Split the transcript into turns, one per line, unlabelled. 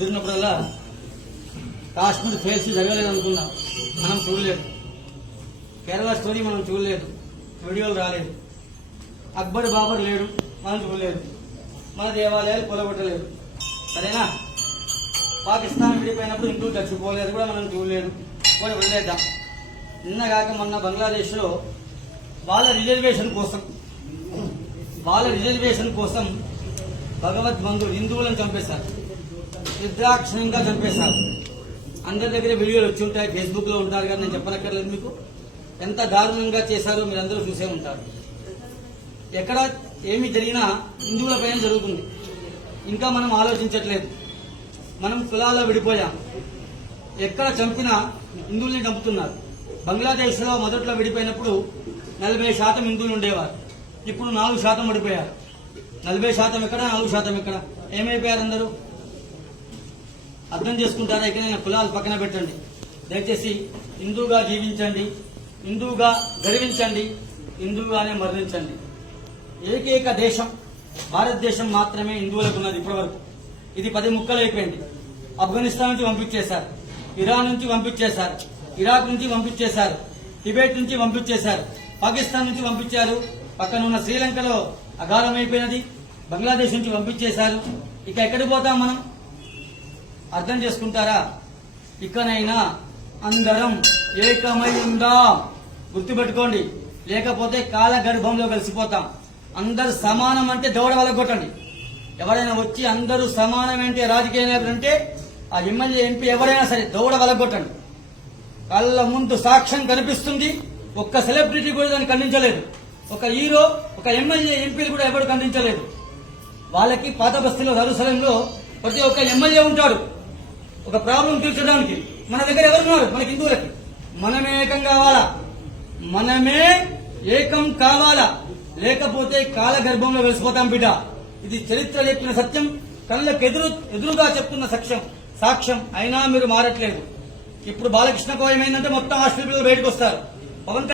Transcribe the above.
కుదిరినప్పుడల్లా Kashmir face జరగలేదు అనుకున్నాం మనం చూడలేదు. కేరళ స్టోరీ మనం చూడలేదు. వీడియోలు రాలేదు. అక్బర్ బాబర్ లేడు. మనం చూడలేదు. మన దేవాలయాలు పొలగొట్టలేదు సరేనా? పాకిస్తాన్ విడిపోయినప్పుడు ఇంట్లో చచ్చిపోలేదు కూడా మనం చూడలేదు. కూడా వదిలేద్దాం. నిన్నగాక మొన్న బంగ్లాదేశ్లో వాళ్ళ రిజర్వేషన్ కోసం వాళ్ళ రిజర్వేషన్ కోసం భగవద్ బంధువులు హిందువులను చంపేశారు. నిర్దాక్షిణ్యంగా చంపేశారు. అందరి దగ్గర వీడియోలు వచ్చి ఉంటాయి ఫేస్బుక్లో ఉంటారు కానీ నేను చెప్పనక్కర్లేదు మీకు. ఎంత దారుణంగా చేశారో మీరందరూ చూసే ఉంటారు. ఎక్కడ ఏమి జరిగినా హిందువుల పైన జరుగుతుంది. ఇంకా మనం ఆలోచించట్లేదు. మనం కులాల్లో విడిపోయాం. ఎక్కడ చంపినా హిందువుల్ని చంపుతున్నారు బంగ్లాదేశ్లో మొదట్లో విడిపోయినప్పుడు నలభై శాతం హిందువులు ఉండేవారు. ఇప్పుడు నాలుగు శాతం పడిపోయారు నలభై శాతం ఎక్కడ నాలుగు శాతం ఎక్కడ? ఏమైపోయారు అందరూ? అర్థం చేసుకుంటారా? ఇక్కడ కులాలు పక్కన పెట్టండి. దయచేసి హిందూగా జీవించండి హిందూగా గర్వించండి హిందూగానే మరణించండి. ఏకైక దేశం భారతదేశం మాత్రమే హిందువులకు ఉన్నది ఇప్పటివరకు. ఇది పది ముక్కలు అయిపోయింది. ఆఫ్ఘనిస్తాన్ నుంచి పంపించేశారు ఇరాన్ నుంచి పంపించేశారు ఇరాక్ నుంచి పంపించేశారు టిబెట్ నుంచి పంపించేశారు పాకిస్తాన్ నుంచి పంపించారు. పక్కన ఉన్న శ్రీలంకలో అగాధం అయిపోయినది బంగ్లాదేశ్ నుంచి పంపించేశారు. ఇక ఎక్కడికి పోతాం మనం? అర్థం చేసుకుంటారా? ఇకనైనా అందరం ఏకమై ఉందాం. గుర్తుపెట్టుకోండి లేకపోతే కాల గర్భంలో కలిసిపోతాం. అందరు సమానం అంటే దౌడ కొట్టండి. ఎవరైనా వచ్చి అందరూ సమానం అంటే రాజకీయ నాయకులు అంటే ఆ ఎమ్మెల్యే ఎంపీ ఎవరైనా సరే దౌడ కొట్టండి. కళ్ళ ముందు సాక్ష్యం కనిపిస్తుంది. ఒక్క సెలబ్రిటీ కూడా దాన్ని ఖండించలేదు. ఒక హీరో ఒక ఎమ్మెల్యే ఎంపీలు కూడా ఎవరు ఖండించలేదు. వాళ్ళకి పాత బస్తీలో దరుసలంలో ప్రతి ఒక్క ఎమ్మెల్యే ఉంటాడు. ఒక ప్రాబ్లం తీర్చడానికి మన దగ్గర ఎవరున్నారు మన హిందువులకి. మనమే ఏకం కావాలా? మనమే ఏకం కావాలా? లేకపోతే కాల గర్భంలో వెలిసిపోతాం బిడ్డ. ఇది చరిత్ర చెప్పిన సత్యం కళ్ళకు ఎదురు ఎదురుగా చెప్తున్న సత్యం సాక్ష్యం అయినా మీరు మారట్లేదు. ఇప్పుడు బాలకృష్ణకు ఏమైందంటే మొత్తం హాస్పిటల్ బయటకు వస్తారు. పవన్